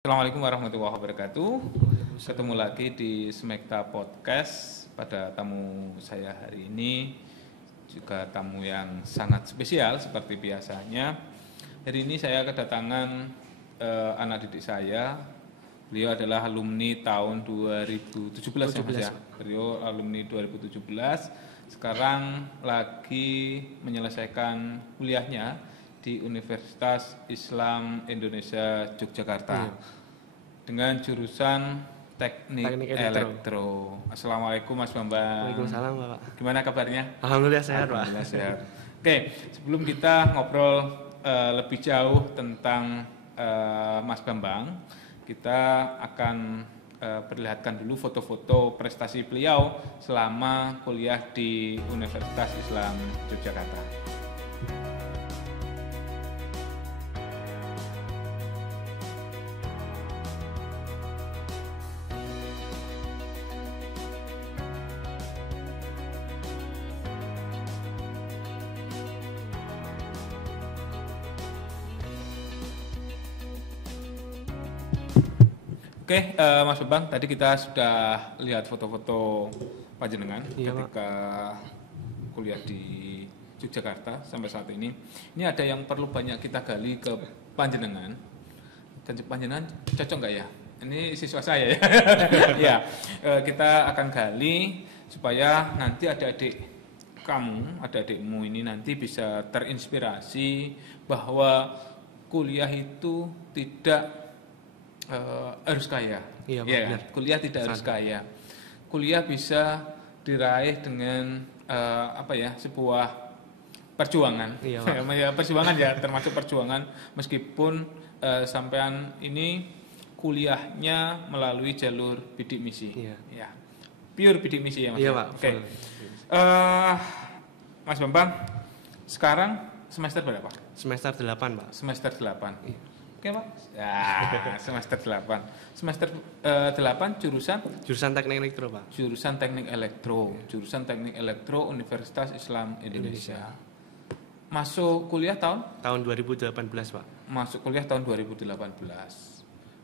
Assalamualaikum warahmatullahi wabarakatuh. Ketemu lagi di Smekta Podcast. Pada tamu saya hari ini juga tamu yang sangat spesial seperti biasanya. Hari ini saya kedatangan anak didik saya. Beliau adalah alumni tahun 2017 ya Mas ya. Beliau alumni 2017. Sekarang lagi menyelesaikan kuliahnya di Universitas Islam Indonesia Yogyakarta dengan jurusan Teknik Elektro. Assalamualaikum Mas Bambang. Waalaikumsalam Bapak. Gimana kabarnya? Alhamdulillah sehat Pak. Alhamdulillah sehat. Oke, sebelum kita ngobrol lebih jauh tentang Mas Bambang, kita akan perlihatkan dulu foto-foto prestasi beliau selama kuliah di Universitas Islam Yogyakarta. Oke, Mas Bambang, tadi kita sudah lihat foto-foto panjenengan ketika kuliah di Yogyakarta sampai saat ini. Ini ada yang perlu banyak kita gali ke panjenengan. Dan panjenengan cocok nggak ya? Ini siswa saya ya. Ya, kita akan gali supaya nanti adik-adikmu ini nanti bisa terinspirasi bahwa kuliah itu tidak harus kaya. Iya, ya, kuliah tidak harus kaya. Kuliah bisa diraih dengan sebuah perjuangan. Iya, perjuangan ya, termasuk perjuangan meskipun sampean ini kuliahnya melalui jalur bidik misi. Iya. Ya. Pure bidik misi ya Mas. Iya, Pak. Oke. Mas Bambang, sekarang semester berapa? Semester 8 Pak. Semester 8. Iya. Oke Pak. Ya, semester 8. Semester 8 Jurusan Teknik Elektro Pak. Jurusan Teknik Elektro. Jurusan Teknik Elektro Universitas Islam Indonesia. Masuk kuliah tahun? Tahun 2018 Pak. Masuk kuliah tahun 2018.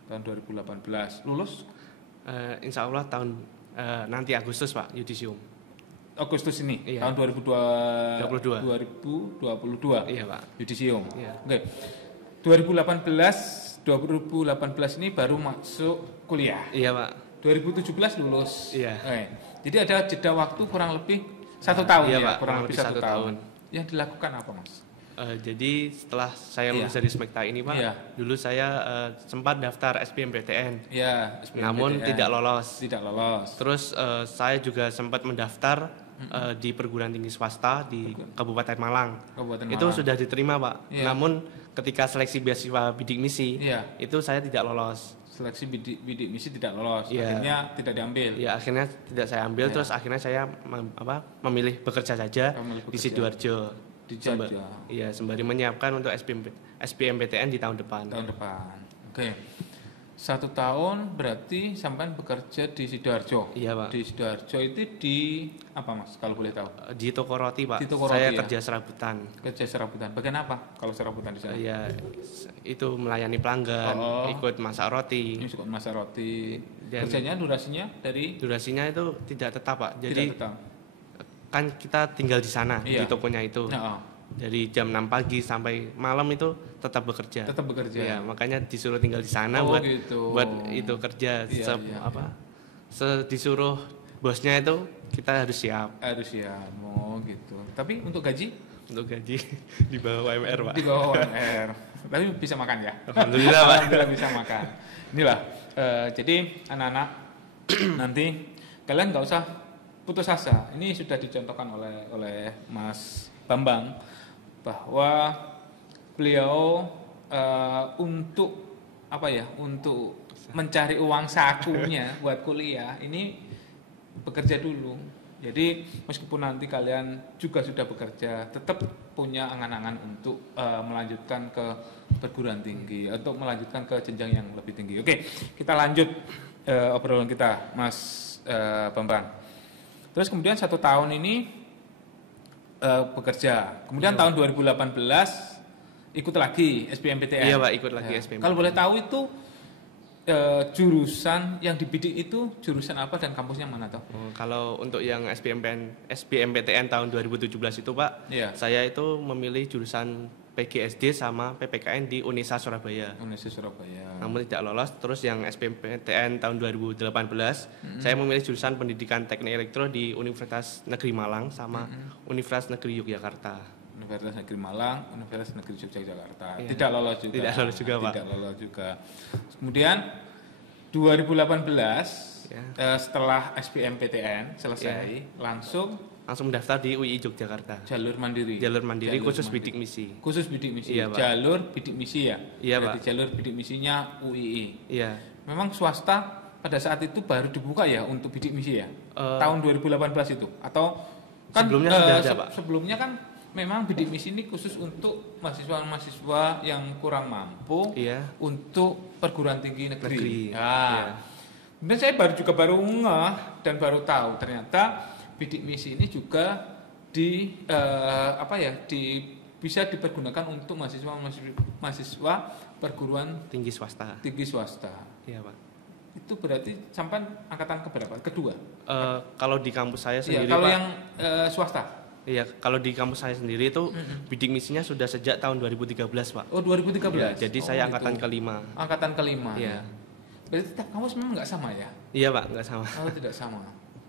Tahun 2018. Lulus? Insya Allah tahun nanti Agustus Pak, yudisium. Agustus ini, iya. Tahun 2022. Iya Pak. Yudisium. Iya. Oke. 2018 ini baru masuk kuliah. Iya Pak. 2017 lulus. Iya. Jadi ada jeda waktu kurang lebih 1 tahun iya, ya, Pak, kurang lebih 1 tahun. Yang dilakukan apa Mas? Jadi setelah saya lulus dari Smekta ini Pak, dulu saya sempat daftar SBMPTN. Iya. Namun tidak lolos. Tidak lolos. Terus saya juga sempat mendaftar di perguruan tinggi swasta di Kabupaten Malang. Itu sudah diterima Pak. Iya. Namun ketika seleksi beasiswa bidik misi, itu saya tidak lolos. Seleksi bidik misi tidak lolos. Iya. Akhirnya tidak diambil. Ya akhirnya tidak saya ambil. Terus akhirnya saya memilih bekerja saja di Sidoarjo. Iya, sembari menyiapkan untuk SBMPTN di tahun depan. Oke. 1 tahun berarti sampai bekerja di Sidoarjo. Iya Pak. Di Sidoarjo itu di apa Mas kalau boleh tahu? Di toko roti Pak. Di toko roti, saya kerja serabutan. Kerja serabutan. Bagian apa kalau serabutan di sana? Iya, itu melayani pelanggan, ikut masak roti. Ini suka masak roti. Dan kerjanya durasinya dari? Durasinya itu tidak tetap Pak. Jadi tidak tetap. Kan kita tinggal di sana di tokonya itu. Dari jam 6 pagi sampai malam itu tetap bekerja. Tetap bekerja. Ya, makanya disuruh tinggal di sana buat itu kerja. Disuruh bosnya itu kita harus siap. Gitu. Tapi untuk gaji? Untuk gaji di bawah UMR Pak. Di bawah UMR. Tapi bisa makan ya? Alhamdulillah Pak. Alhamdulillah bisa makan. Inilah. Jadi anak-anak nanti kalian nggak usah putus asa. Ini sudah dicontohkan oleh Mas Bambang bahwa beliau untuk mencari uang sakunya buat kuliah ini bekerja dulu. Jadi meskipun nanti kalian juga sudah bekerja, tetap punya angan-angan untuk melanjutkan ke perguruan tinggi atau melanjutkan ke jenjang yang lebih tinggi. Oke, kita lanjut obrolan kita, Mas Bambang. Terus kemudian 1 tahun ini bekerja. Kemudian tahun 2018 ikut lagi SBMPTN. Iya Pak, ikut lagi SBMPTN. Kalau boleh tahu itu jurusan yang dibidik itu jurusan apa dan kampusnya mana toh? Kalau untuk yang SBMPTN tahun 2017 itu Pak, saya itu memilih jurusan PGSD sama PPKN di Unisa Surabaya. Unisa Surabaya. Namun tidak lolos. Terus yang SBMPTN tahun 2018, saya memilih jurusan Pendidikan Teknik Elektro di Universitas Negeri Malang sama Universitas Negeri Yogyakarta. Universitas Negeri Malang, Universitas Negeri Yogyakarta. Tidak lolos juga. Tidak lolos juga, Pak. Tidak lolos juga. Kemudian 2018 setelah SBMPTN selesai, langsung mendaftar di UI Yogyakarta. Jalur mandiri khusus bidik misi. Khusus bidik misi. Iya, Pak. Jalur bidik misi ya. Iya, Pak. Jalur bidik misinya UII. Iya. Memang swasta pada saat itu baru dibuka ya untuk bidik misi ya. Tahun 2018 itu atau kan sebelumnya sudah ada, Pak. Sebelumnya kan memang bidik misi ini khusus untuk mahasiswa-mahasiswa yang kurang mampu untuk perguruan tinggi negeri. Kemudian saya baru ngeh dan baru tahu ternyata bidik misi ini juga bisa dipergunakan untuk mahasiswa perguruan tinggi swasta. Iya, Pak. Itu berarti sampai angkatan keberapa? Kedua. Kalau di kampus saya sendiri, kalau Pak, yang swasta. Iya, kalau di kampus saya sendiri itu bidik misinya sudah sejak tahun 2013, Pak. Oh, 2013. Ya, jadi saya angkatan kelima. Angkatan kelima. Iya. Berarti tiap kampus memang nggak sama ya? Iya, Pak, nggak sama. Oh, tidak sama.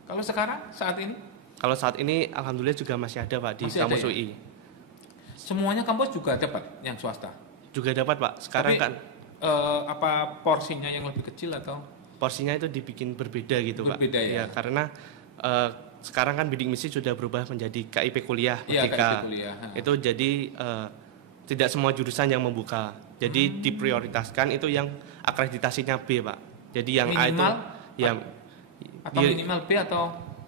Kalau sekarang saat ini? Kalau saat ini alhamdulillah juga masih ada, Pak, di kampus UI. Semuanya kampus juga dapat yang swasta? Juga dapat, Pak. Sekarang tapi, kan apa porsinya yang lebih kecil atau? Porsinya itu dibikin berbeda gitu, Pak. Berbeda ya? Ya, karena sekarang kan bidik misi sudah berubah menjadi KIP kuliah. Iya, KIP kuliah. Itu jadi tidak semua jurusan yang membuka. Jadi diprioritaskan itu yang akreditasinya B, Pak. Jadi yang minimal, A itu ya atau minimal B atau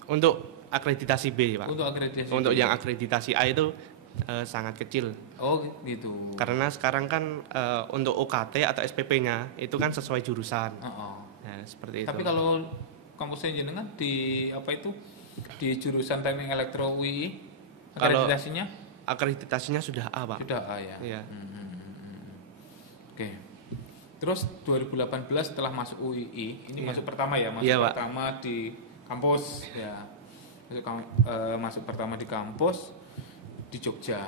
untuk akreditasi B, Pak. Untuk yang akreditasi A itu sangat kecil. Oh, gitu. Karena sekarang kan untuk UKT atau SPP-nya itu kan sesuai jurusan. Nah, seperti itu. Tapi kalau kampusnya jenengan di di jurusan Teknik Elektro UI akreditasinya? Akreditasinya sudah A, Pak. Sudah A ya. Iya. Oke. Terus 2018 setelah masuk UII, ini masuk pertama ya, pertama di kampus ya. Masuk pertama di kampus di Jogja.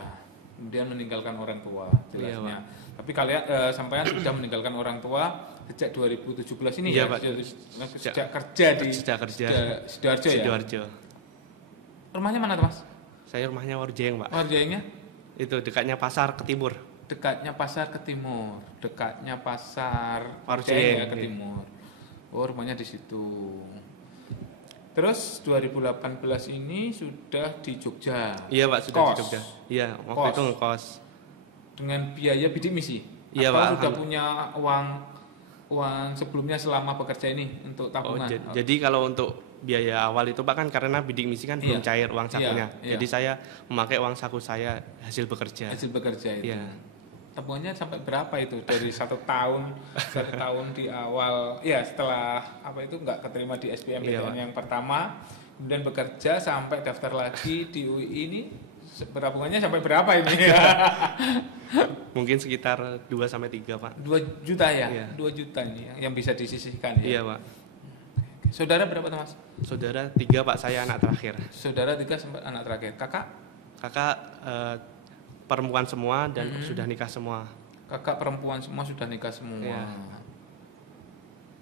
Kemudian meninggalkan orang tua jelasnya. Tapi kalian sampean sudah meninggalkan orang tua sejak 2017 ini ya, Pak. Sejak kerja di Sidoarjo ya. Sidoarjo. Rumahnya mana tuh, Mas? Saya rumahnya Warjeng, Pak. Warjengnya? Itu dekatnya pasar ke timur. Dekatnya pasar ke timur. Dekatnya pasar Warjeng ya, ke timur. Oh, rumahnya di situ. Terus 2018 ini sudah di Jogja. Iya, Pak, sudah di Jogja. Iya, waktu itu ngekos. Dengan biaya bidik misi? Iya, Pak. Sudah Sudah punya uang sebelumnya selama bekerja ini untuk tabungan? Jadi kalau untuk biaya awal itu, Pak, kan karena bidik misi kan belum cair uang sakunya. Jadi saya memakai uang saku saya hasil bekerja. Hasil bekerja itu. Iya. Tabungannya sampai berapa itu dari satu tahun di awal ya setelah nggak keterima di SBMPTN yang pertama, kemudian bekerja sampai daftar lagi di UI ini, tabungannya sampai berapa ini? Mungkin sekitar 2-3, Pak. 2 juta ya? Iya. 2 juta ini yang bisa disisihkan ya? Iya, Pak. Saudara berapa, Mas? Saudara 3, Pak, saya anak terakhir. Saudara 3 sampai anak terakhir. Kakak perempuan semua dan sudah nikah semua. Kakak perempuan semua sudah nikah semua. Iya.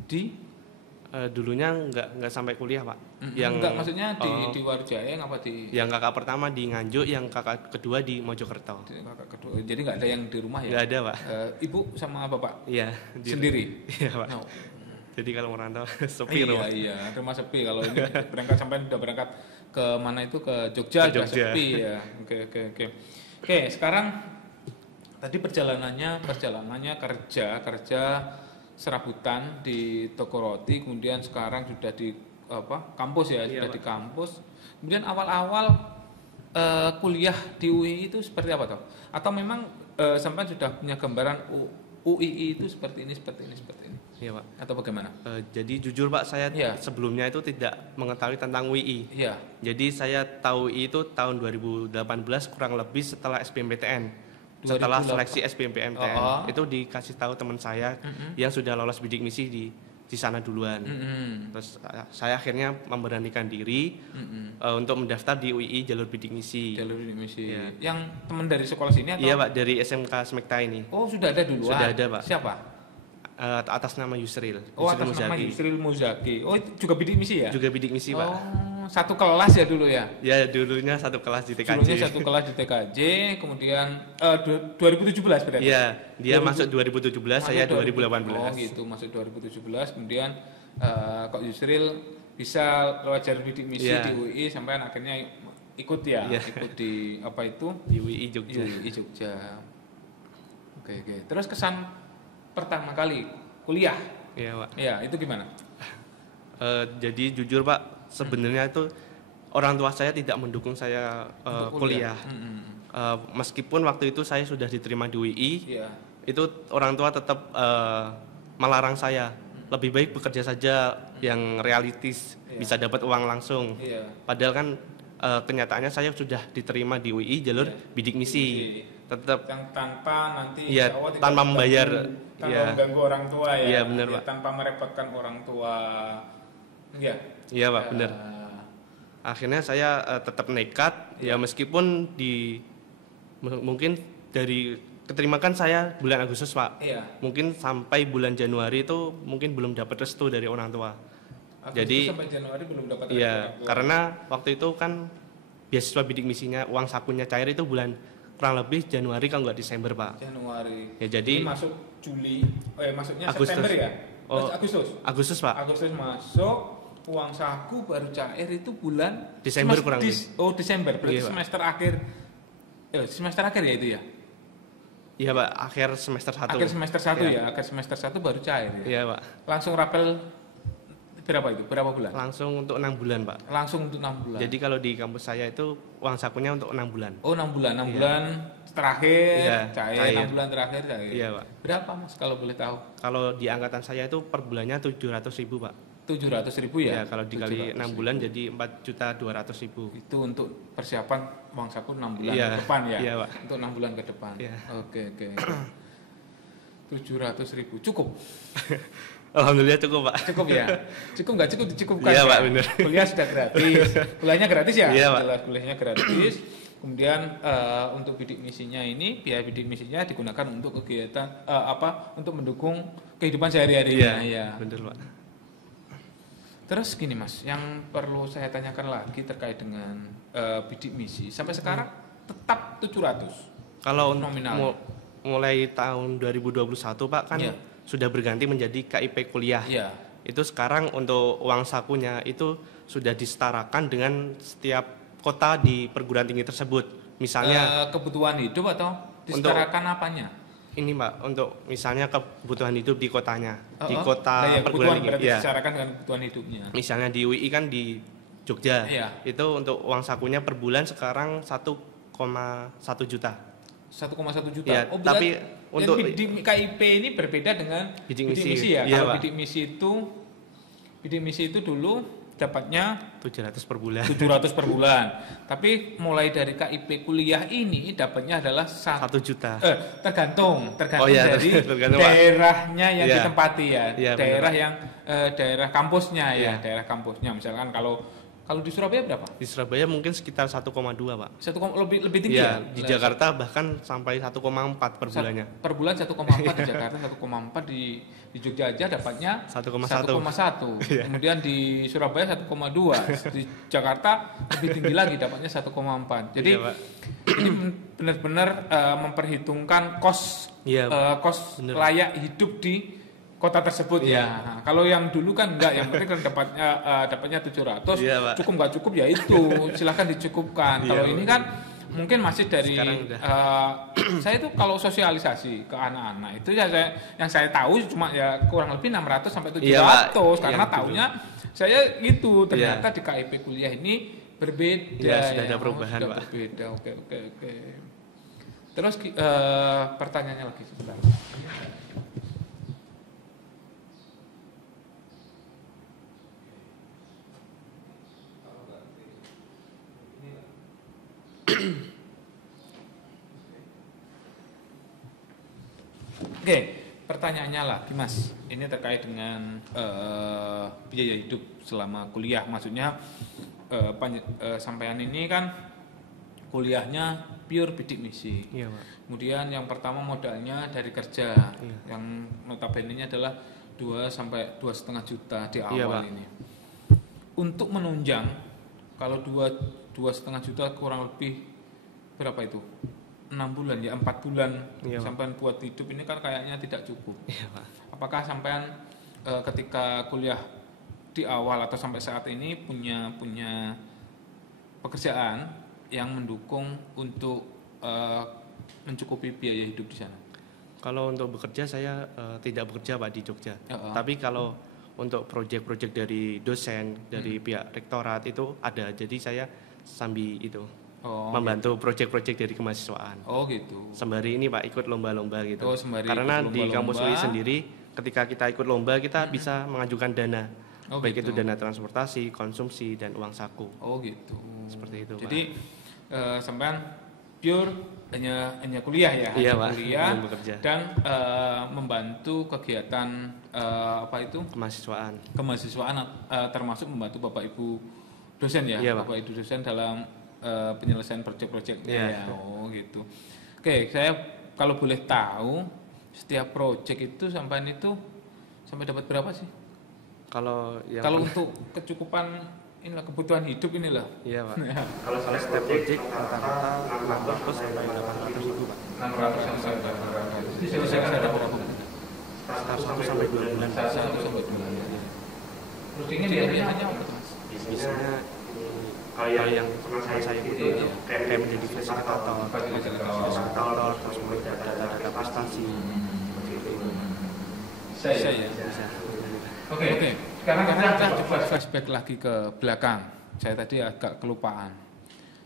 Di dulunya nggak sampai kuliah, Pak. Enggak, maksudnya di Warjayeng apa di? Yang kakak pertama di Nganjuk, yang kakak kedua di Mojokerto. Kakak kedua. Jadi nggak ada yang di rumah ya? Nggak ada, Pak. Ibu sama bapak? Iya. Sendiri? Iya, Pak. No. Jadi kalau merantau sepi rumah. Iya, rumah sepi. Kalau ini berangkat sampai udah berangkat ke mana itu, ke Jogja, udah sepi ya. Oke, sekarang tadi perjalanannya kerja serabutan di toko roti, kemudian sekarang sudah di kampus ya, sudah di kampus. Kemudian awal-awal kuliah di UI itu seperti apa toh? Atau memang sampai sudah punya gambaran UII itu seperti ini? Iya, Pak. Atau bagaimana? Jadi jujur, Pak, saya sebelumnya itu tidak mengetahui tentang UII. Iya. Jadi saya tahu UI itu tahun 2018 kurang lebih setelah SBMPTN. setelah seleksi SBMPTN itu dikasih tahu teman saya yang sudah lolos bidik misi di sana duluan. Terus saya akhirnya memberanikan diri untuk mendaftar di UI jalur bidik misi. Jalur bidik misi. Ya. Yang teman dari sekolah sini atau? Iya Pak, dari SMK Smekta ini. Oh sudah ada duluan? Sudah ada Pak. Siapa? Atas nama Yusril. Oh atas nama Yusril Muzaki. Oh itu juga bidik misi ya? Juga bidik misi Pak. Satu kelas ya dulu ya? Ya dulunya satu kelas di TKJ. Dulunya satu kelas di TKJ, kemudian 2017 berarti? Iya, dia masuk 2017, saya 2018. Oh gitu, masuk 2017, kemudian kok Yusril bisa lewat jalur bidik misi di UI sampai akhirnya ikut ya, ikut di apa itu? Di UI Jogja. UI Jogja. Oke. Terus kesan pertama kali kuliah? Iya Pak. Iya, itu gimana? Jadi jujur Pak, sebenarnya itu orang tua saya tidak mendukung saya kuliah. Meskipun waktu itu saya sudah diterima di UI, itu orang tua tetap melarang saya. Lebih baik bekerja saja yang realistis, bisa dapat uang langsung. Padahal kan kenyataannya saya sudah diterima di UI jalur bidik misi. Tetap yang tanpa nanti tanpa membayar, mengganggu orang tua ya. Iya benar Pak. Tanpa merepotkan orang tua. Iya Pak, benar. Akhirnya saya tetap nekat ya meskipun mungkin dari keterimakan saya bulan Agustus Pak. Mungkin sampai bulan Januari itu mungkin belum dapat restu dari orang tua. Jadi sampai Januari belum dapat restu. Iya, karena waktu itu kan beasiswa bidik misinya uang sakunya cair itu bulan kurang lebih Januari kalau nggak Desember Pak. Januari. Ya jadi ini masuk Juli. Maksudnya Agustus. September ya? Agustus Pak. Agustus masuk. Uang saku baru cair itu bulan Desember kurang lebih. Desember berarti semester akhir. Semester akhir ya itu ya? Iya Pak, akhir semester 1. Akhir semester 1 ya, akhir semester 1 baru cair ya. Iya Pak. Langsung rapel berapa itu? Berapa bulan? Langsung untuk 6 bulan Pak. Langsung untuk 6 bulan. Jadi kalau di kampus saya itu uang sakunya untuk 6 bulan. Oh 6 bulan, 6 bulan terakhir cair, 6 bulan terakhir cair. Iya Pak. Berapa Mas kalau boleh tahu? Kalau di angkatan saya itu per bulannya 700.000 Pak. 700.000 ya? Ya kalau dikali 6 bulan jadi 4.200.000. Itu untuk persiapan uang saku 6 bulan ke depan ya? Iya Pak. Untuk 6 bulan ke depan. Oke. 700.000 cukup? Alhamdulillah cukup Pak. Cukup ya? Cukup nggak cukup dicukupkan? Iya Pak benar. Kuliah sudah gratis. Kuliahnya gratis ya? Iya Pak. Kuliahnya gratis. Kemudian untuk bidik misinya ini, biaya bidik misinya digunakan untuk kegiatan untuk mendukung kehidupan sehari-hari. Iya. Benar Pak. Terus gini Mas, yang perlu saya tanyakan lagi terkait dengan bidik misi. Sampai sekarang tetap 700. Kalau nominal. Mulai tahun 2021 Pak kan sudah berganti menjadi KIP kuliah. Itu sekarang untuk uang sakunya itu sudah disetarakan dengan setiap kota di perguruan tinggi tersebut. Misalnya kebutuhan hidup atau disetarakan apanya? Ini Mbak, untuk misalnya kebutuhan hidup di kotanya, di kota perguruan tinggi. Berarti disesuaikan dengan kebutuhan hidupnya. Misalnya di UI kan di Jogja, itu untuk uang sakunya per bulan sekarang 1,1 juta. 1,1 juta. Ya, tapi untuk KIP ini berbeda dengan bidik misi ya. Kalau bidik misi itu dulu dapatnya 700 per bulan. 700 per bulan. Tapi mulai dari KIP kuliah ini dapatnya adalah 1 juta. Tergantung dari daerahnya yang ditempati ya. Daerah yang daerah kampusnya ya, daerah kampusnya. Misalkan kalau di Surabaya berapa? Di Surabaya mungkin sekitar 1,2 Pak. Lebih tinggi ya? Di Jakarta bahkan sampai 1,4 per bulannya. Per bulan 1,4 di Jakarta, 1,4 di Jogja aja dapatnya 1,1. Kemudian di Surabaya 1,2. Di Jakarta lebih tinggi lagi dapatnya 1,4. Jadi ini benar-benar memperhitungkan kos layak hidup di kota tersebut ya. Nah, kalau yang dulu kan enggak, yang penting kan dapatnya 700. Cukup nggak cukup ya itu silahkan dicukupkan. Kalau ini kan mungkin masih dari saya itu kalau sosialisasi ke anak-anak itu ya yang saya tahu cuma ya kurang lebih 600 sampai 700 karena tahunya saya gitu ternyata di KIP kuliah ini berbeda. Sudah ada perubahan Pak. Berbeda. Oke. Terus pertanyaannya lagi sebentar. Oke, pertanyaannya lagi Mas, ini terkait dengan biaya hidup selama kuliah. Maksudnya sampean ini kan kuliahnya pure bidik misi. Iya, Pak. Kemudian yang pertama modalnya dari kerja, yang notabene-nya adalah 2 sampai 2,5 juta di awal ini. Untuk menunjang, kalau 2,5 juta kurang lebih berapa itu? 6 bulan ya, 4 bulan sampean buat hidup ini kan kayaknya tidak cukup. Iya, Pak. Apakah sampean ketika kuliah di awal atau sampai saat ini punya pekerjaan yang mendukung untuk mencukupi biaya hidup di sana? Kalau untuk bekerja saya tidak bekerja Pak di Jogja. Tapi kalau untuk proyek-proyek dari dosen, dari pihak rektorat itu ada. Jadi saya sambil itu membantu proyek-proyek dari kemahasiswaan. Oh gitu. Sembari ini Pak ikut lomba-lomba gitu. Oh, karena ikut di kampus UI lomba-lomba sendiri ketika kita ikut lomba kita bisa mengajukan dana. Baik gitu. itu dana transportasi, konsumsi dan uang saku. Oh gitu. Seperti itu. Jadi sampean pure hanya kuliah ya, iya, hanya Pak. kuliah bekerja. Dan membantu kegiatan apa itu? Kemahasiswaan termasuk membantu Bapak Ibu dosen ya, iya, Bapak Ibu dosen dalam penyelesaian proyek-proyeknya ya. Oh gitu. Oke, saya kalau boleh tahu setiap proyek itu sampai dapat berapa sih? Kalau untuk kecukupan inilah kebutuhan hidup inilah. Iya Pak. Kalau setiap proyek rata-rata 600 sampai 800 ribu Pak. 600 sampai 800. Jadi saya ada berapa? Sekitar 1 sampai 2 bulan. 1 sampai 2 bulan. Terus ini biasanya apa Mas? Biasanya kayak yang saya itu kayak menjadi fasilitator, terus mulai data prestasi. Saya ya. Oke. Sekarang kita coba flashback lagi ke belakang. Saya tadi agak kelupaan.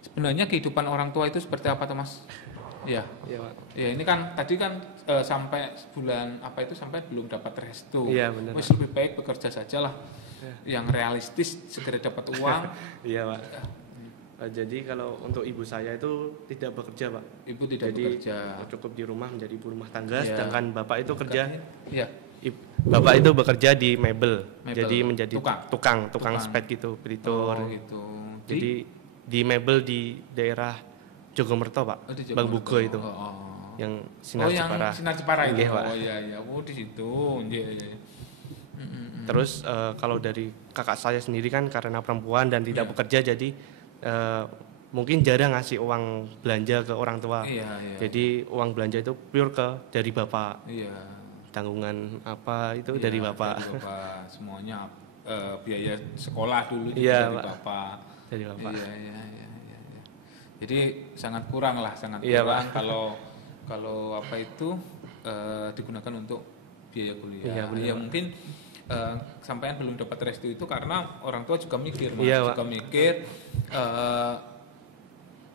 Sebenarnya kehidupan orang tua itu seperti apa tuh Mas? Iya. Iya Pak. Ya ini kan tadi kan sampai bulan apa itu sampai belum dapat restu. Iya benar. Wes lebih baik bekerja sajalah. Yang realistis segera dapat uang. Iya Pak. Jadi kalau untuk ibu saya itu tidak bekerja Pak. Ibu tidak bekerja. Cukup di rumah menjadi ibu rumah tangga. Sedangkan bapak itu kerja. Iya. Bapak itu bekerja di mebel. Jadi menjadi tukang spek gitu, pelitur. Oh gitu. Jadi di mebel di daerah Jogomerto Pak. Bang Bugo itu. Yang Sinar Jepara. Sinar Jepara itu. Pak. Oh iya. Oh di situ. Iya. Terus kalau dari kakak saya sendiri kan karena perempuan dan tidak bekerja jadi mungkin jarang ngasih uang belanja ke orang tua. Iya. Jadi uang belanja itu pure dari bapak. Iya. Tanggungan apa itu dari bapak. Dari bapak. Semuanya biaya sekolah dulu juga iya, dari bapak. Dari bapak. Iya. Jadi sangat kurang iya, kurang kalau apa itu digunakan untuk biaya kuliah. Iya, mungkin sampean belum dapat restu itu karena orang tua juga mikir, mikir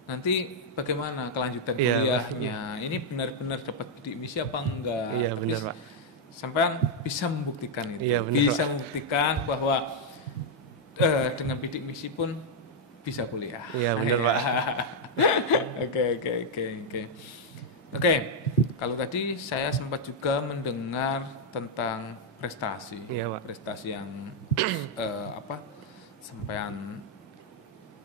nanti bagaimana kelanjutan kuliahnya. Ini benar-benar dapat bidik misi apa enggak? Iya benar Pak. Sampean bisa membuktikan itu. Iya, benar, bisa Pak. membuktikan bahwa dengan bidik misi pun bisa kuliah. Iya benar Pak. Oke. Kalau tadi saya sempat juga mendengar tentang prestasi. Iya, Pak. Prestasi yang sampean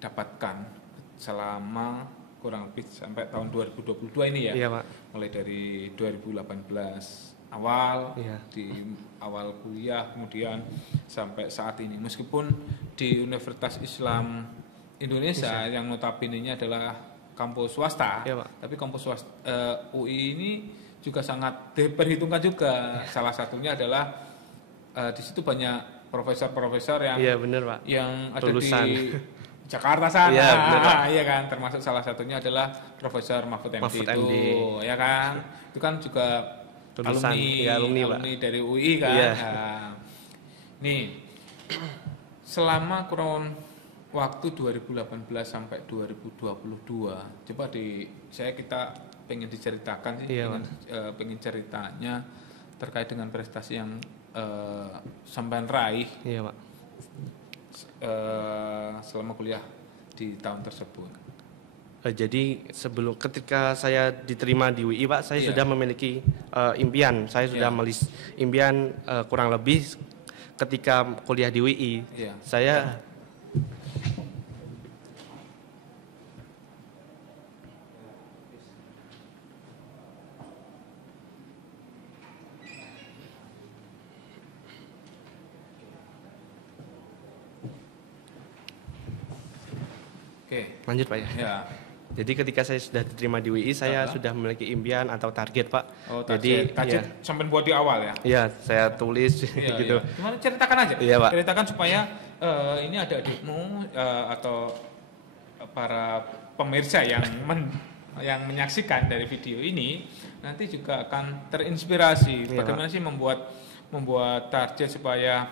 dapatkan selama kurang lebih sampai tahun 2022 ini ya. Iya, Pak. Mulai dari 2018 awal, di awal kuliah, kemudian sampai saat ini. Meskipun di Universitas Islam Indonesia yang notabene-nya adalah kampus swasta, tapi kampus swasta, UI ini juga sangat diperhitungkan juga. Salah satunya adalah di situ banyak profesor-profesor yang bener, Pak. Yang ada lulusan di Jakarta sana, iya kan, termasuk salah satunya adalah Profesor Mahfud MD itu, ya kan, itu kan juga lulusan, alumni dari UI kan. Iya. Nah, nih, selama kurun waktu 2018 sampai 2022, coba kita pengen diceritakan sih, pengen ceritanya terkait dengan prestasi yang sampean raih. Iya, Pak. Selama kuliah di tahun tersebut. Jadi ketika saya diterima di UI Pak, saya sudah memiliki impian. Saya sudah melis impian kurang lebih ketika kuliah di UI. Saya lanjut Pak ya. Jadi ketika saya sudah diterima di UI, saya sudah memiliki impian atau target Pak. Oh, target sampai buat di awal ya? Iya, saya tulis gitu. Gimana, ceritakan aja. Iya, Pak. Ceritakan supaya ini ada adikmu atau para pemirsa yang menyaksikan dari video ini nanti juga akan terinspirasi. Iya, bagaimana Pak. sih membuat target supaya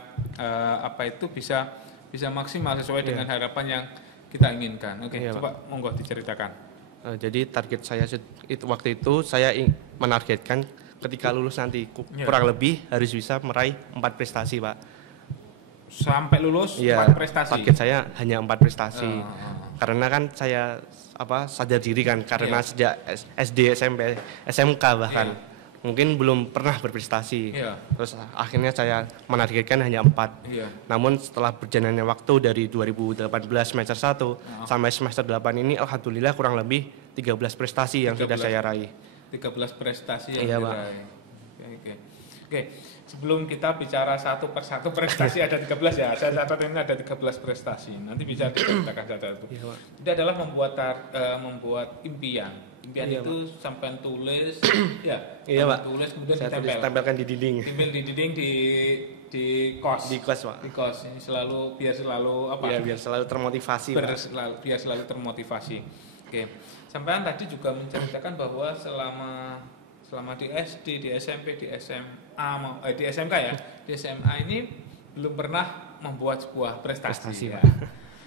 bisa maksimal sesuai dengan harapan yang kita inginkan. Oke, coba monggo diceritakan. Jadi target saya waktu itu saya menargetkan ketika lulus nanti kurang lebih harus bisa meraih 4 prestasi Pak. Sampai lulus 4 prestasi? Target saya hanya 4 prestasi. Karena kan saya sadar diri kan, karena sejak SD, SMP, SMK bahkan mungkin belum pernah berprestasi. Terus akhirnya saya menargetkan hanya 4. Namun setelah berjalannya waktu dari 2018 semester 1 sampai semester 8 ini alhamdulillah kurang lebih 13 prestasi yang sudah saya raih. 13 prestasi yang diraih. Oke. Sebelum kita bicara satu persatu prestasi ada 13 ya. Saya catat ini ada 13 prestasi. Nanti bisa diceritakan satu-satu. Itu adalah membuat impian. Impian itu sampai tulis tulis kemudian ditempelkan di dinding. Di dinding di kos. Di kos, Pak. Di kos. Ini biar selalu termotivasi, biar selalu termotivasi. Oke. Sampean tadi juga menceritakan bahwa selama di SD, di SMP, di SMA, di SMK ya, di SMA ini belum pernah membuat sebuah prestasi ya.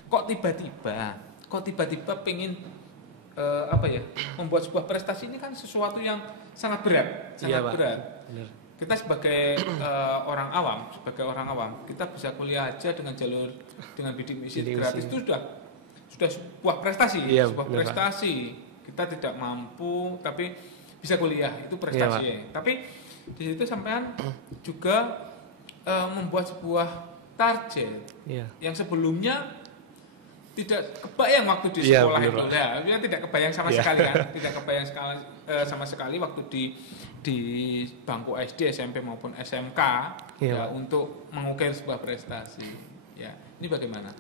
Kok tiba-tiba pengen membuat sebuah prestasi ini kan sesuatu yang sangat berat, berat. Benar. Kita sebagai orang awam, kita bisa kuliah aja dengan bidik misi gratis itu sudah sebuah prestasi, prestasi. Kita tidak mampu tapi bisa kuliah, itu prestasi. Tapi di situ sampean juga membuat sebuah target yang sebelumnya tidak kebayang waktu di sekolah itu. Ya, tidak kebayang sama sekali kan, tidak kebayang sama sekali waktu di bangku SD, SMP maupun SMK untuk mengukir sebuah prestasi. Ya, ini bagaimana?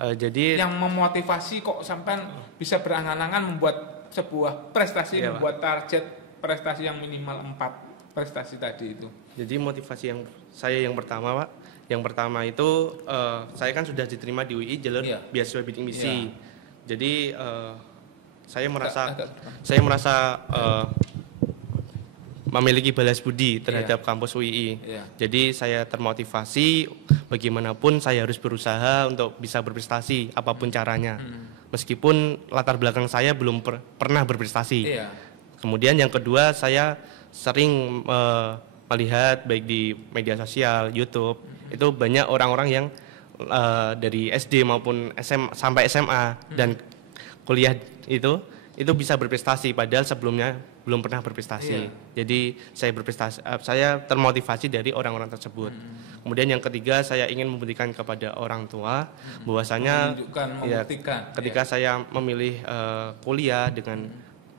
Jadi yang memotivasi kok sampean bisa berangan-angan membuat sebuah prestasi, membuat target prestasi yang minimal 4 prestasi tadi itu. Jadi motivasi yang pertama Pak, yang pertama itu saya kan sudah diterima di UI jalur beasiswa bidik misi. Jadi saya merasa memiliki balas budi terhadap kampus UI. Jadi saya termotivasi bagaimanapun saya harus berusaha untuk bisa berprestasi apapun caranya. Meskipun latar belakang saya belum pernah berprestasi. Kemudian yang kedua, saya sering melihat baik di media sosial, YouTube, itu banyak orang-orang yang dari SD maupun sampai SMA dan kuliah itu bisa berprestasi, padahal sebelumnya belum pernah berprestasi. Jadi saya termotivasi dari orang-orang tersebut. Kemudian yang ketiga, saya ingin membuktikan kepada orang tua bahwasanya ketika saya memilih kuliah dengan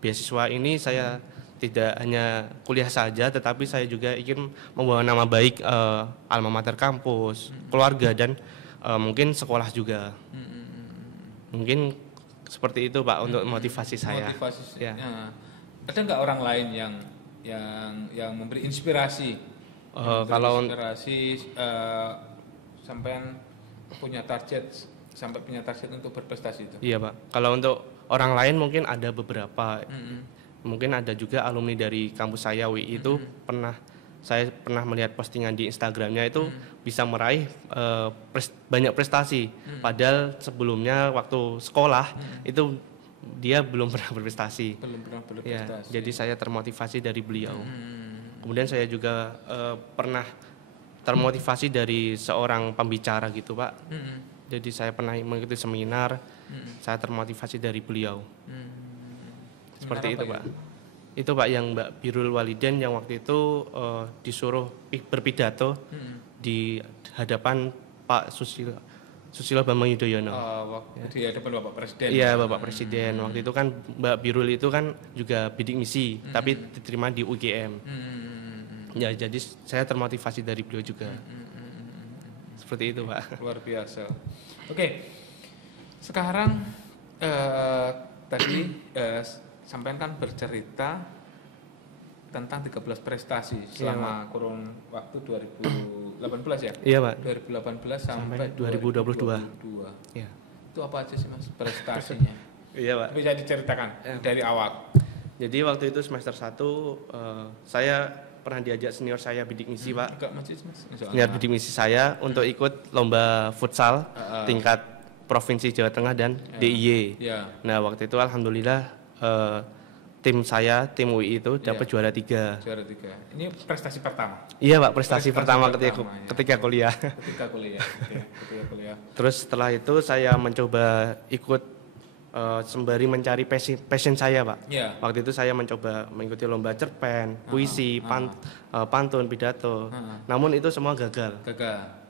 beasiswa ini, saya tidak hanya kuliah saja, tetapi saya juga ingin membawa nama baik alma mater kampus, keluarga, dan mungkin sekolah juga. Mungkin seperti itu Pak untuk motivasi saya. Ada nggak orang lain yang memberi inspirasi? Sampai punya target untuk berprestasi itu? Iya Pak. Kalau untuk orang lain mungkin ada beberapa. Mungkin ada juga alumni dari kampus saya UI itu saya pernah melihat postingan di Instagramnya itu bisa meraih banyak prestasi. Padahal sebelumnya waktu sekolah itu dia belum pernah berprestasi. Jadi saya termotivasi dari beliau. Kemudian saya juga pernah termotivasi dari seorang pembicara gitu Pak. Jadi saya pernah mengikuti seminar, saya termotivasi dari beliau. Seperti itu, Pak. Itu Pak yang Mbak Birrul Walidain yang waktu itu disuruh berpidato di hadapan Pak Susilo Bambang Yudhoyono. Di hadapan Bapak Presiden. Iya, Bapak Presiden. Waktu itu kan Mbak Birrul itu kan juga bidik misi, tapi diterima di UGM. Ya, jadi saya termotivasi dari beliau juga. Seperti itu, Pak. Luar biasa. Oke. Sekarang tadi sampean kan bercerita tentang 13 prestasi selama kurun waktu 2018 ya? Iya, Pak. 2018 sampai 2022. Iya. Itu apa aja sih Mas prestasinya? Iya, Pak. Bisa diceritakan dari awal. Jadi waktu itu semester 1 saya pernah diajak senior saya bidik misi, Pak. Senior bidik misi saya untuk ikut lomba futsal tingkat Provinsi Jawa Tengah dan DIY. Nah, waktu itu alhamdulillah tim UI itu dapat juara 3. Juara 3. Ini prestasi pertama. Iya, Pak, prestasi pertama ketika kuliah. Ketika kuliah. Terus setelah itu saya mencoba ikut sembari mencari passion saya, Pak. Waktu itu saya mencoba mengikuti lomba cerpen, puisi, pantun, pidato. Namun itu semua gagal.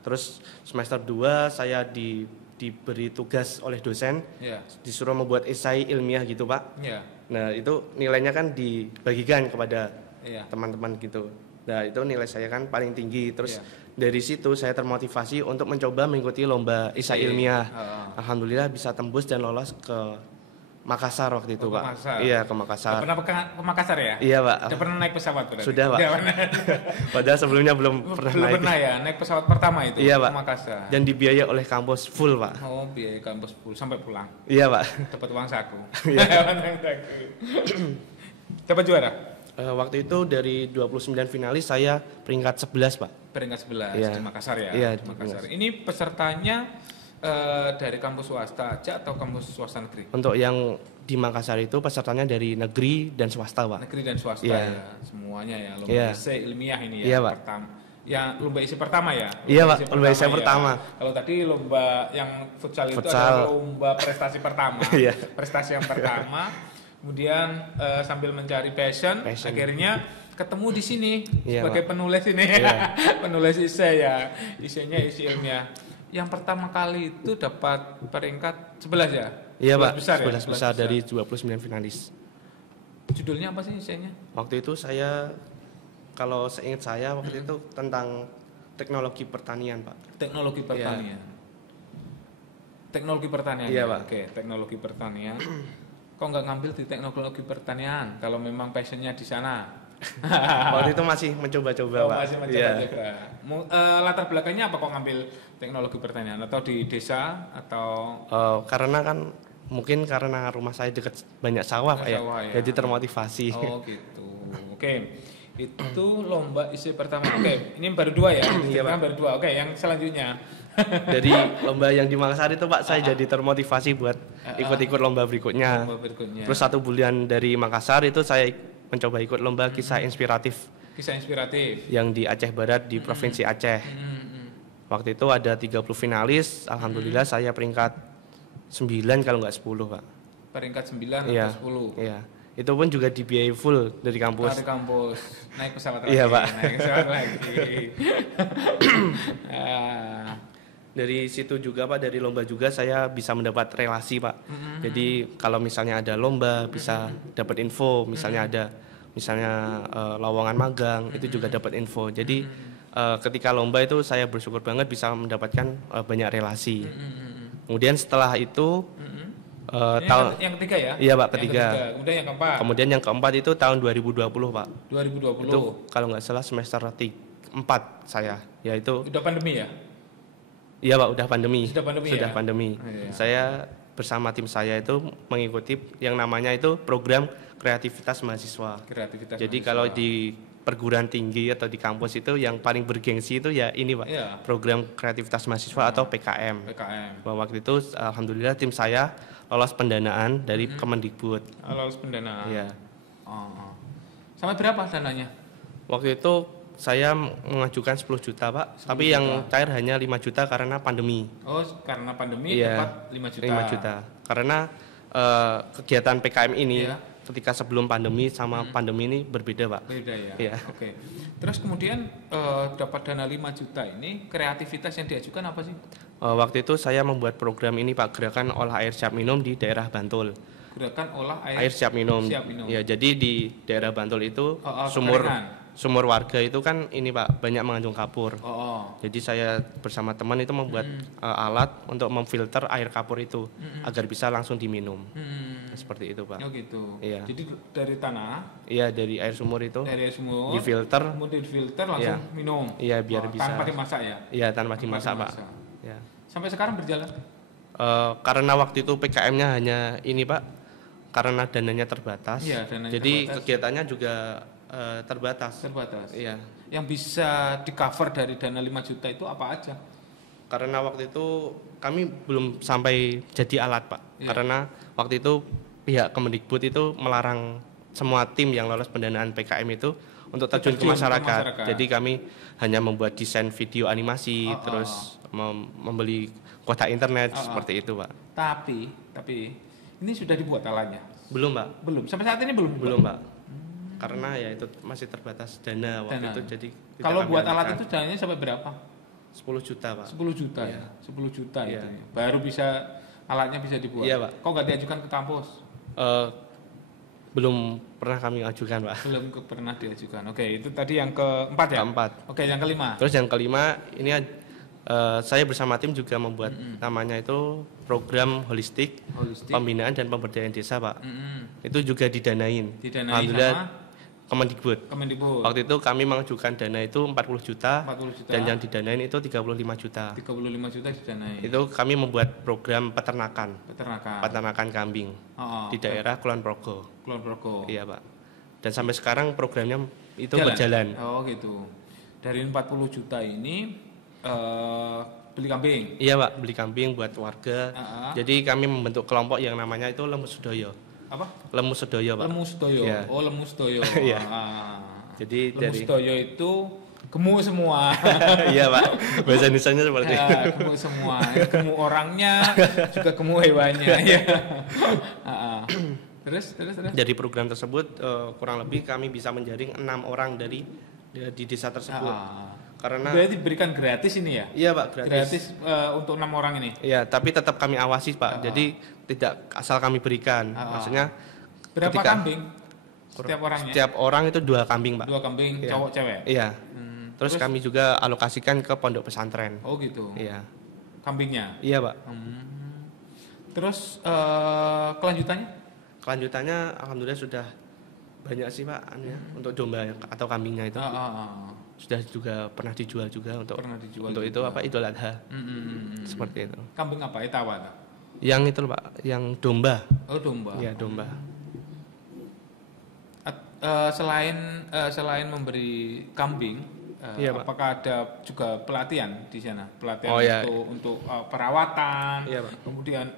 Terus semester 2 saya diberi tugas oleh dosen, disuruh membuat esai ilmiah gitu, Pak. Nah, itu nilainya kan dibagikan kepada teman-teman gitu. Nah, itu nilai saya kan paling tinggi. Terus dari situ saya termotivasi untuk mencoba mengikuti lomba esai ilmiah. Alhamdulillah bisa tembus dan lolos ke Makassar waktu itu, Pak. Iya, ke Makassar. Pernah ke Makassar ya? Iya, Pak. Sudah pernah naik pesawat berarti? Sudah, Pak. Padahal sebelumnya belum naik. Pernah ya, naik pesawat pertama itu iya, ke Pak. Makassar. Dan dibiayai oleh kampus full, Pak. Oh, biaya kampus full sampai pulang. Iya, Pak. Dapat uang saku. Dapat juara? Waktu itu dari 29 finalis saya peringkat 11, Pak. Peringkat 11 di Makassar ya? Iya, di Makassar. Ini pesertanya dari kampus swasta aja atau kampus swasta negeri? Untuk yang di Makassar itu pesertanya dari negeri dan swasta, Pak. Negeri dan swasta ya, semuanya ya. Lomba esai ilmiah ini ya, pertama. Ya, lomba esai pertama ya? Iya, Pak, lomba esai pertama. Kalau tadi lomba yang futsal itu adalah lomba prestasi pertama. Prestasi yang pertama. Kemudian sambil mencari passion, akhirnya ketemu di sini sebagai penulis ini. Penulis esai ya. Esainya esai ilmiah. Yang pertama kali itu dapat peringkat 11 ya? Iya, Pak, 11 besar dari 29 finalis. Judulnya apa sih esainya? Waktu itu kalau seingat saya waktu itu tentang teknologi pertanian, Pak. Teknologi pertanian. Teknologi pertanian. Iya, Pak. Oke, teknologi pertanian. Kok nggak ngambil di teknologi pertanian kalau memang passionnya di sana? Waktu itu masih mencoba-coba, Pak. Masih mencoba-coba. Latar belakangnya apa kok ngambil teknologi pertanian? Atau di desa atau? Karena kan mungkin karena rumah saya dekat banyak sawah, Pak ya. Jadi termotivasi. Oh gitu. Oke. Itu lomba isi pertama. Oke, ini baru 2 ya? Iya, Pak. Baru 2. Oke, yang selanjutnya. Dari lomba yang di Makassar itu, Pak, saya jadi termotivasi buat ikut-ikut lomba berikutnya. Terus 1 bulan dari Makassar itu saya mencoba ikut lomba kisah inspiratif. Kisah inspiratif. Yang di Aceh Barat di Provinsi Aceh. Waktu itu ada 30 finalis, alhamdulillah saya peringkat 9 kalau nggak 10, Pak. Peringkat 9 atau 10? Iya. Itu pun juga dibiayai full dari kampus. Dari kampus. Naik pesawat lagi. Iya, Pak. Naik pesawat lagi. Dari situ juga, Pak, dari lomba juga saya bisa mendapat relasi, Pak. Jadi kalau misalnya ada lomba bisa dapat info, misalnya ada lowongan magang itu juga dapat info. Jadi ketika lomba itu saya bersyukur banget bisa mendapatkan banyak relasi. Kemudian setelah itu tahun yang ketiga ya? Iya, Pak, ketiga. Kemudian yang keempat? Kemudian yang keempat itu tahun 2020, Pak. 2020. Itu kalau nggak salah semester 4 saya. Yaitu udah pandemi ya? Iya, Pak, udah pandemi. Sudah pandemi. Oh, iya. Saya bersama tim saya itu mengikuti yang namanya itu program kreativitas mahasiswa. Jadi kalau di perguruan tinggi atau di kampus itu yang paling bergengsi itu ya ini, Pak. Iya. Program kreativitas mahasiswa atau PKM. Waktu itu alhamdulillah tim saya lolos pendanaan dari Kemendikbud. Lolos pendanaan. Iya. Sampai berapa dananya? Waktu itu saya mengajukan 10 juta, Pak. Tapi yang cair hanya 5 juta karena pandemi. Oh, karena pandemi dapat 5 juta. 5 juta. Karena kegiatan PKM ini ketika sebelum pandemi sama pandemi ini berbeda, Pak. Beda ya. Iya. Oke. Terus kemudian dapat dana 5 juta ini, kreativitas yang diajukan apa sih? Waktu itu saya membuat program ini, Pak, gerakan olah air siap minum di daerah Bantul. Gerakan olah Air siap minum. Ya, jadi di daerah Bantul itu sumur warga itu kan ini, Pak, banyak mengandung kapur. Jadi saya bersama teman itu membuat alat untuk memfilter air kapur itu agar bisa langsung diminum. Seperti itu, Pak. Oh gitu. Iya. Jadi dari tanah? Iya, dari air sumur itu. Dari air sumur. Difilter. Kemudian difilter langsung minum. Iya, biar bisa. Tanpa dimasak ya? Iya, tanpa dimasak, Pak. Ya. Sampai sekarang berjalan? Karena waktu itu PKM-nya hanya ini, Pak, karena dananya terbatas. Iya, dananya jadi terbatas. kegiatannya juga terbatas. Iya. Yang bisa di-cover dari dana 5 juta itu apa aja? Karena waktu itu kami belum sampai jadi alat, Pak. Iya. Karena waktu itu pihak Kemendikbud itu melarang semua tim yang lolos pendanaan PKM itu untuk terjun ke masyarakat. Jadi kami hanya membuat desain video animasi, terus membeli kuota internet seperti itu, Pak. Tapi ini sudah dibuat alatnya? Belum, Pak. Belum. Sampai saat ini belum? Belum, Pak. Karena ya itu masih terbatas dana waktu itu, jadi kalau buat alat itu dananya sampai berapa? 10 juta, Pak. 10 juta ya. 10 juta ya. Itu. Baru bisa alatnya bisa dibuat. Iya, Pak. Kok nggak diajukan ke kampus? Belum pernah kami ajukan, Pak. Belum pernah diajukan. Oke, itu tadi yang keempat ya? Keempat. Oke, yang kelima. Terus yang kelima ini saya bersama tim juga membuat namanya itu program holistik pembinaan dan pemberdayaan desa, Pak. Itu juga didanain Alhamdulillah Kemendikbud. Waktu itu kami mengajukan dana itu 40 juta dan yang didanain itu 35 juta. 35 juta didanain. Itu kami membuat program peternakan kambing di daerah Kulon Progo. Iya, Pak. Dan sampai sekarang programnya itu berjalan. Oh gitu. Dari 40 juta ini beli kambing. Iya, Pak, beli kambing buat warga. Jadi kami membentuk kelompok yang namanya itu Lemus Sedoyo. Apa? Lemus Sedoyo, Pak. Lemus Sedoyo. Ya. Oh, Lemus Sedoyo. Iya. Jadi Lemus Sedoyo itu gemuk semua. Iya, Pak. Bahasa Indonesianya seperti itu. Gemuk semua. Gemuk orangnya juga gemuk hewannya. Ya. Terus. Dari program tersebut kurang lebih kami bisa menjaring 6 orang di desa tersebut. Karena berarti diberikan gratis ini ya? Iya, Pak, gratis untuk 6 orang ini. Iya, tapi tetap kami awasi, Pak. Jadi tidak asal kami berikan. Maksudnya berapa kambing setiap orangnya? Setiap orang itu 2 kambing, Pak. 2 kambing, cowok cewek. Iya. Terus kami juga alokasikan ke pondok pesantren. Oh gitu. Iya. Kambingnya? Iya, Pak. Terus kelanjutannya? Kelanjutannya alhamdulillah sudah banyak sih, Pak, untuk domba atau kambingnya itu. Sudah juga pernah dijual juga untuk itu juga. Apa Idul Adha. Seperti itu. Kambing apa? Etawa? Yang itu, Pak, yang domba. Oh, domba. Iya, domba. Selain memberi kambing, iya, apakah ada juga pelatihan di sana? Pelatihan untuk perawatan, iya, Pak. Kemudian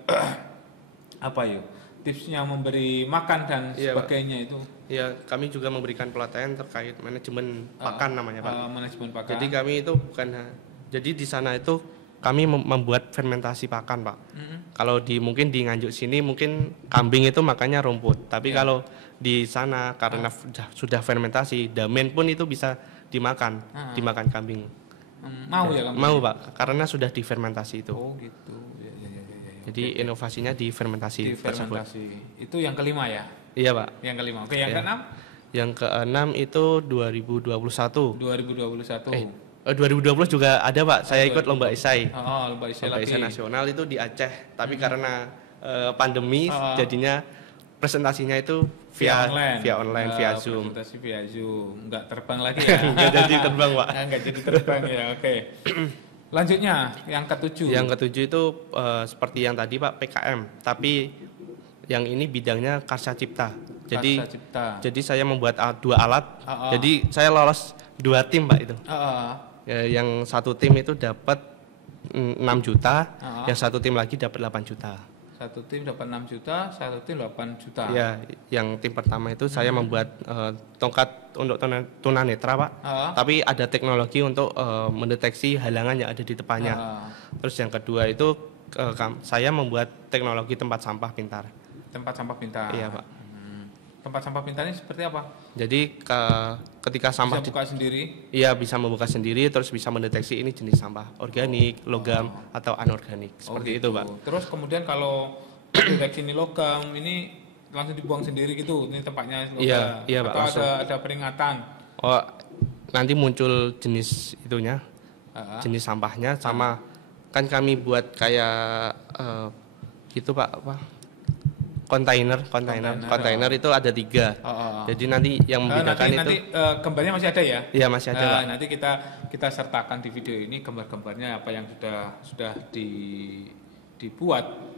apa yuk? Tipsnya memberi makan dan sebagainya, Pak. Itu. Ya, kami juga memberikan pelatihan terkait manajemen pakan namanya, Pak. Manajemen pakan. Jadi kami itu jadi di sana itu kami membuat fermentasi pakan, Pak. Kalau mungkin di Nganjuk sini mungkin kambing itu makannya rumput, tapi kalau di sana karena sudah fermentasi, damen pun itu bisa dimakan kambing. Mau ya kambing? Mau, Pak, karena sudah difermentasi itu. Oh gitu. Jadi inovasinya di fermentasi tersebut. Itu yang kelima ya? Iya, Pak. Yang kelima. Oke, yang keenam? Yang keenam itu 2021. 2020 juga ada, Pak. Saya ikut lomba esai. Lomba esai nasional itu di Aceh. Tapi karena pandemi jadinya presentasinya itu via online, via Zoom. Presentasi via Zoom. Enggak terbang lagi ya? Enggak jadi terbang, Pak. Enggak jadi terbang ya. Oke. Lanjutnya yang ketujuh. Yang ketujuh itu seperti yang tadi, Pak, PKM, tapi yang ini bidangnya Karsa Cipta. Jadi saya membuat 2 alat. Jadi saya lolos 2 tim, Pak, itu. Yang satu tim itu dapat 6 juta, yang satu tim lagi dapat 8 juta. Satu tim dapat 6 juta, satu tim 8 juta. Ya, yang tim pertama itu saya membuat tongkat untuk tunanetra, Pak. Tapi ada teknologi untuk mendeteksi halangan yang ada di depannya. Terus yang kedua itu saya membuat teknologi tempat sampah pintar. Tempat sampah pintar. Iya, Pak. Tempat sampah pintar ini seperti apa? Jadi ketika sampah bisa buka sendiri? Iya, bisa membuka sendiri, terus bisa mendeteksi ini jenis sampah organik, logam atau anorganik, seperti gitu. itu Pak. Terus kemudian kalau deteksi ini logam, ini langsung dibuang sendiri gitu, ini tempatnya logam? Iya Pak. Atau ada peringatan? Oh, nanti muncul jenis itunya, jenis sampahnya, sama kan kami buat kayak gitu Pak, apa? Kontainer itu ada 3. Jadi nanti yang membedakan itu nanti gambarnya masih ada ya? Iya, masih ada Pak. Nanti kita sertakan di video ini gambar-gambarnya apa yang sudah dibuat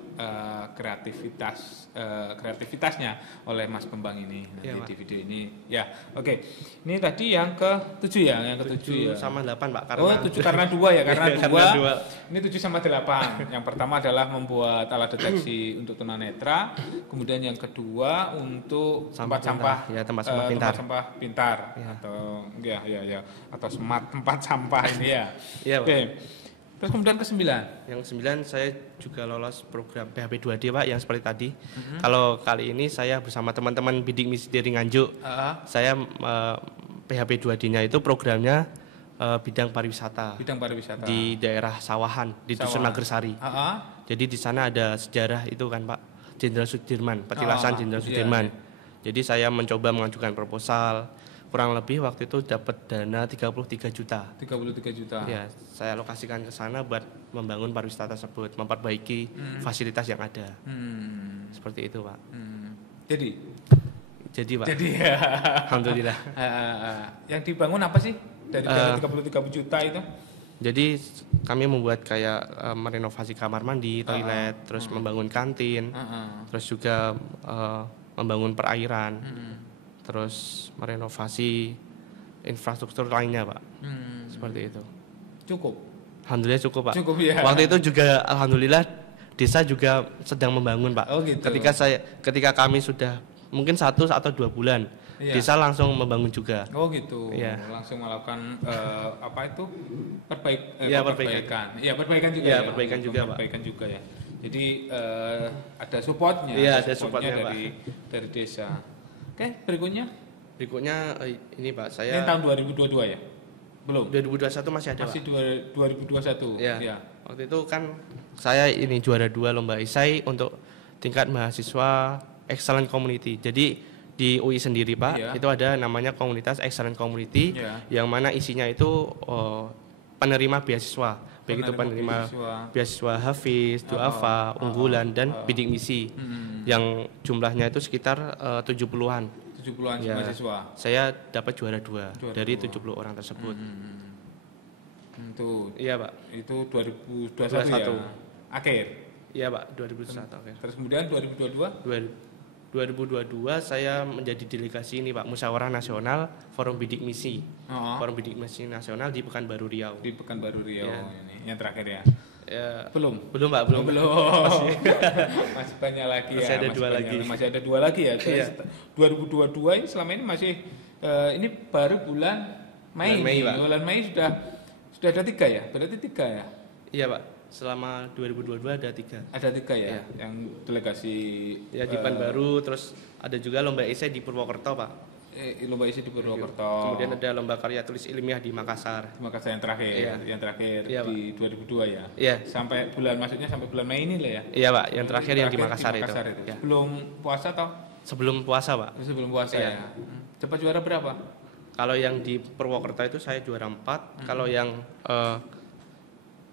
kreativitasnya oleh Mas Bambang ini nanti di video ini ya. Oke. Ini tadi yang ke-7 ya, yang ke-7 ya. Sama 8 Pak, karena 7 karena 2 ya, karena 2. Ini 7 sama 8. Yang pertama adalah membuat alat deteksi untuk tunanetra, kemudian yang kedua untuk tempat sampah pintar ya. Atau atau smart tempat sampah ini ya. Iya, Pak. Oke. Terus kemudian ke-9. Yang 9 saya juga lolos program PHP 2D Pak, yang seperti tadi. Kalau kali ini saya bersama teman-teman bidik misi dari Nganjuk, saya PHP 2D-nya itu programnya bidang pariwisata. Di daerah Sawahan, di Dusun Nagersari. Jadi di sana ada sejarah itu kan Pak, Jenderal Sudirman, petilasan Jenderal Sudirman. Jadi saya mencoba mengajukan proposal. Kurang lebih waktu itu dapat dana 33 juta. 33 juta. Ya, saya alokasikan ke sana buat membangun pariwisata tersebut, memperbaiki fasilitas yang ada. Seperti itu, Pak. Jadi, Pak. Ya. Alhamdulillah. Yang dibangun apa sih dari 33 juta itu? Jadi kami membuat kayak merenovasi kamar mandi, toilet, terus membangun kantin, terus juga membangun perairan. Terus merenovasi infrastruktur lainnya Pak, seperti itu. Cukup? Alhamdulillah cukup Pak. Cukup ya. Waktu itu juga alhamdulillah desa juga sedang membangun Pak. Gitu. Ketika kami sudah mungkin 1 atau 2 bulan, desa langsung membangun juga. Gitu. Ya. Langsung melakukan perbaikan. Perbaikan juga. Perbaikan juga Pak. Perbaikan juga ya. Jadi ada supportnya. Ada supportnya dari desa. Oke, berikutnya ini Pak, ini tahun 2022 ya? Belum. 2021 masih ada. Masih 2021. Ya. Waktu itu kan saya ini juara 2 lomba esai untuk tingkat mahasiswa Excellent Community. Jadi di UI sendiri Pak, itu ada namanya komunitas Excellent Community yang mana isinya itu penerima beasiswa. Baik itu penerima beasiswa Hafiz, Duafa, Unggulan dan bidik misi. Yang jumlahnya itu sekitar 70-an. 70-an mahasiswa. Saya dapat juara 2 dari 70 orang tersebut. Itu. Iya, Pak. Itu 2021 ya. Akhir. Iya, Pak, 2021 akhir. Terus kemudian 2022 saya menjadi delegasi ini Pak, Musyawarah Nasional Forum Bidik Misi. Forum Bidik Misi Nasional di Pekanbaru Riau. Di Pekanbaru Riau ini yang terakhir ya. Belum Pak, belum. Masih banyak lagi ya. Masih ada 2 lagi ya. 2022 ini selama ini masih ini baru bulan Mei. Bulan Mei sudah ada 3 ya. Berarti 3 ya. Iya Pak. Selama 2022 ada 3. Ada 3 ya. Yang delegasi di Pekanbaru, terus ada juga lomba esai di Purwokerto Pak. Lomba esai di Purwokerto. Kemudian ada lomba karya tulis ilmiah di Makassar. Yang terakhir di 2002 ya. Iya. Sampai bulan Mei ini lah ya. Iya Pak, yang terakhir yang di Makassar itu. Ya. Belum puasa atau? Sebelum puasa Pak. Sebelum puasa ya. Dapat juara berapa? Kalau yang di Purwokerto itu saya juara 4. Kalau yang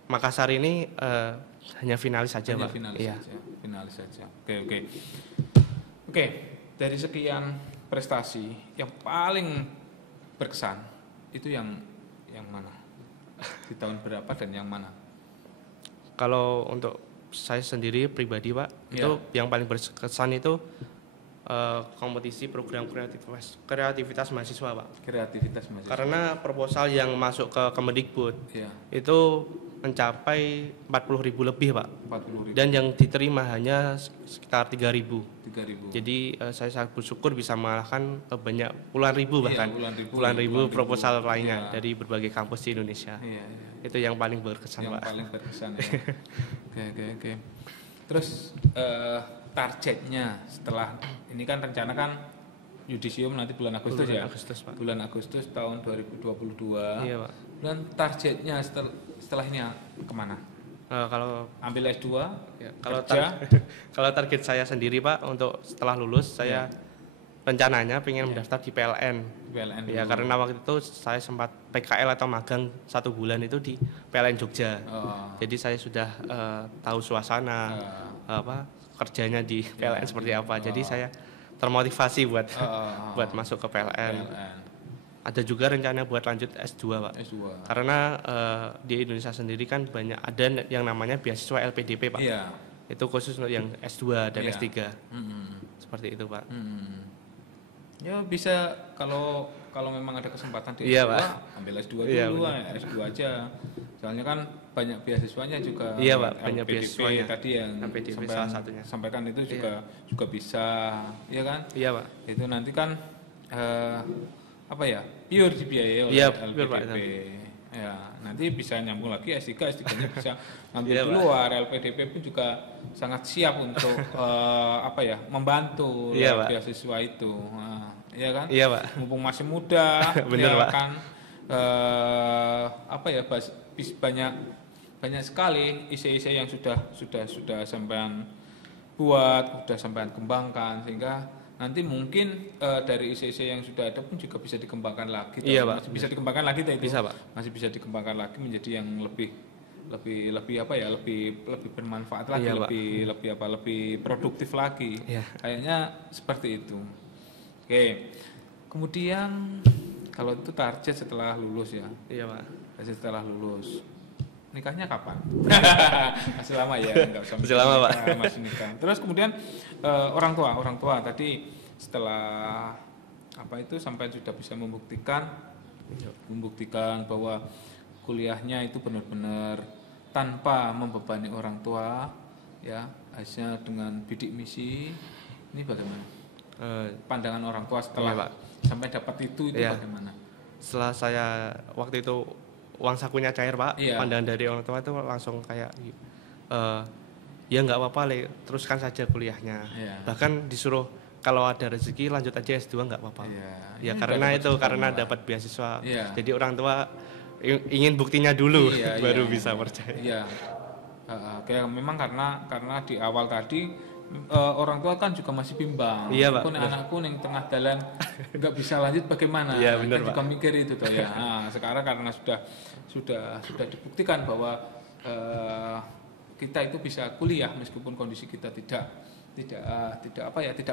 Makassar ini hanya finalis saja Pak. Finalis saja. Oke. Dari sekian prestasi yang paling berkesan itu yang mana? Di tahun berapa dan yang mana? Kalau untuk saya sendiri pribadi Pak, itu yang paling berkesan itu kompetisi program kreativitas mahasiswa Pak. Kreativitas mahasiswa. Karena proposal yang masuk ke Kemendikbud itu mencapai 40.000 lebih Pak. 40.000. Dan yang diterima hanya sekitar 3.000. Jadi saya sangat bersyukur bisa mengalahkan banyak puluhan ribu bahkan puluhan ribu proposal lainnya dari berbagai kampus di Indonesia. Itu yang paling berkesan Pak. Yang paling berkesan ya. Oke. Terus targetnya setelah ini kan rencana kan yudisium nanti bulan Agustus ya. Agustus, Pak. Bulan Agustus tahun 2022. Iya, Pak. Dan targetnya setelahnya kemana? Kalau ambil S2 ya, kalau target saya sendiri Pak untuk setelah lulus saya rencananya pengen mendaftar di PLN. Ya karena waktu itu saya sempat PKL atau magang 1 bulan itu di PLN Jogja. Jadi saya sudah tahu suasana kerjanya di PLN seperti apa. Jadi saya termotivasi buat masuk ke PLN. Ada juga rencana buat lanjut S2 Pak. Karena di Indonesia sendiri kan banyak ada yang namanya beasiswa LPDP Pak. Iya. Itu khusus untuk yang S2 dan S3. Seperti itu Pak. Ya bisa kalau memang ada kesempatan di S2 ambil S2 dulu, S2 aja. Soalnya kan banyak beasiswanya juga. Iya Pak, banyak beasiswanya. Tadi yang LPDP salah satunya. Sampaikan itu juga bisa, ya kan? Iya Pak. Itu nanti kan pure dibiayai oleh LPDP. Ya, nanti bisa nyambung lagi S3 nya bisa ngambil di luar. LPDP pun juga sangat siap untuk membantu beasiswa itu. Ya kan? Iya Pak. Mumpung masih muda, bener Pak. Kan banyak sekali isi-isi yang sudah sampean buat, sudah sampean kembangkan sehingga nanti mungkin dari isi-isi yang sudah ada pun juga bisa dikembangkan lagi. Iya, Pak. Masih bisa dikembangkan lagi itu. Bisa, Pak. Masih bisa dikembangkan lagi menjadi yang lebih bermanfaat lagi, iya, lebih produktif lagi. Iya. Kayaknya seperti itu. Oke. Kemudian kalau itu target setelah lulus ya. Iya, Pak. Target setelah lulus. Nikahnya kapan? Masih lama ya, enggak usah. Masih lama, Pak. Masih nikah. Terus kemudian orang tua tadi setelah sampai sudah bisa membuktikan bahwa kuliahnya itu benar-benar tanpa membebani orang tua, ya, hanya dengan bidik misi. Ini bagaimana? Pandangan orang tua setelah sampai dapat itu bagaimana? Setelah saya waktu itu uang sakunya cair Pak, pandangan dari orang tua itu langsung kayak ya nggak apa-apa teruskan saja kuliahnya. Bahkan disuruh kalau ada rezeki lanjut aja S2 nggak apa-apa. Ya karena dapat beasiswa. Jadi orang tua ingin buktinya dulu baru bisa percaya. Iya. Kayak memang karena di awal tadi orang tua kan juga masih bimbang. Pak. Anakku yang tengah jalan nggak bisa lanjut bagaimana? Iya benar Pak. Juga mikir itu toh ya. Nah, sekarang karena sudah dibuktikan bahwa kita itu bisa kuliah meskipun kondisi kita tidak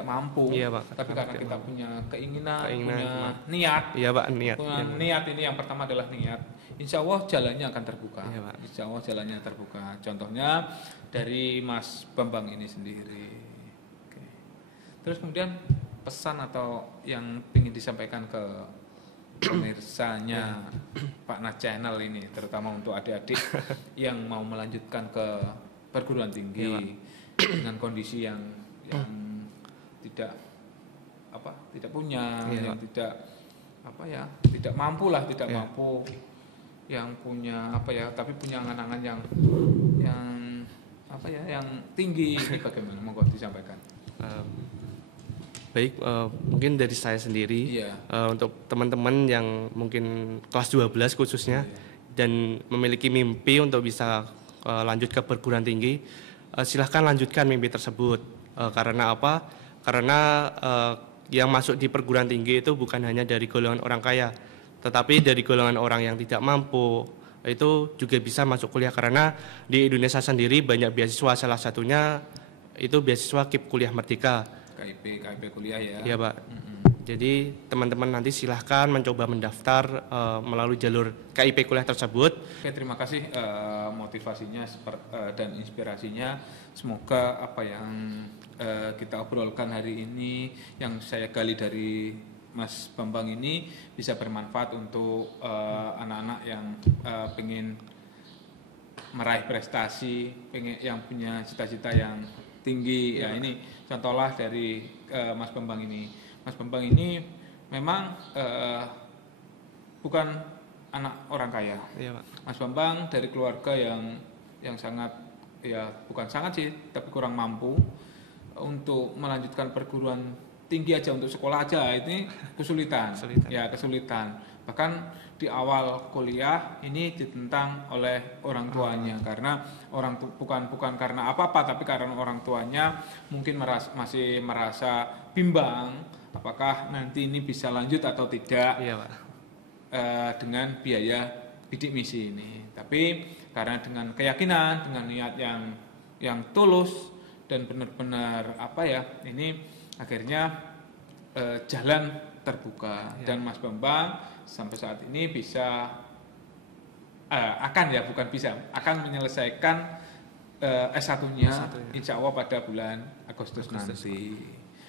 mampu. Iya, Pak. Tapi karena kita punya keinginan, punya niat. Iya Pak, niat. Niat ini yang pertama adalah niat. Insya Allah jalannya akan terbuka. Iya, Pak. Insya Allah jalannya terbuka. Contohnya dari Mas Bambang ini sendiri. Oke. Terus kemudian pesan atau yang ingin disampaikan ke pemirsanya Pak Nah Channel ini, terutama untuk adik-adik yang mau melanjutkan ke perguruan tinggi dengan kondisi yang tidak punya, yang tidak mampu, yang punya tapi punya angan-angan yang tinggi. Ini bagaimana? Monggo disampaikan. Baik, mungkin dari saya sendiri untuk teman-teman yang mungkin kelas 12 khususnya dan memiliki mimpi untuk bisa lanjut ke perguruan tinggi, silahkan lanjutkan mimpi tersebut. Karena apa? Karena yang masuk di perguruan tinggi itu bukan hanya dari golongan orang kaya, tetapi dari golongan orang yang tidak mampu itu juga bisa masuk kuliah. Karena di Indonesia sendiri banyak beasiswa, salah satunya itu beasiswa KIP Kuliah Merdeka. KIP kuliah ya. Iya Pak. Jadi teman-teman nanti silahkan mencoba mendaftar melalui jalur KIP kuliah tersebut. Oke, terima kasih motivasinya dan inspirasinya. Semoga apa yang kita obrolkan hari ini, yang saya gali dari Mas Bambang ini bisa bermanfaat untuk anak-anak yang pengen meraih prestasi, yang punya cita-cita yang tinggi. Ya ini contohlah dari Mas Bambang ini. Mas Bambang ini memang bukan anak orang kaya. Iya, Pak. Mas Bambang dari keluarga yang sangat, bukan sangat sih, tapi kurang mampu untuk melanjutkan perguruan tinggi aja untuk sekolah aja ini kesulitan. Ya kesulitan. Bahkan di awal kuliah ini ditentang oleh orang tuanya karena bukan karena apa-apa tapi karena orang tuanya mungkin masih merasa bimbang apakah nanti ini bisa lanjut atau tidak. Iya, Pak. Dengan biaya bidik misi ini. Tapi karena dengan keyakinan, dengan niat yang tulus dan benar-benar ini akhirnya jalan terbuka dan Mas Bambang sampai saat ini akan menyelesaikan S1-nya insya Allah pada bulan Agustus nanti.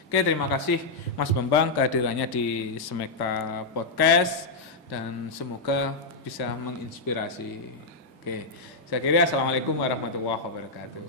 Oke, terima kasih Mas Bambang kehadirannya di Smekta Podcast dan semoga bisa menginspirasi. Oke, saya kira assalamualaikum warahmatullahi wabarakatuh.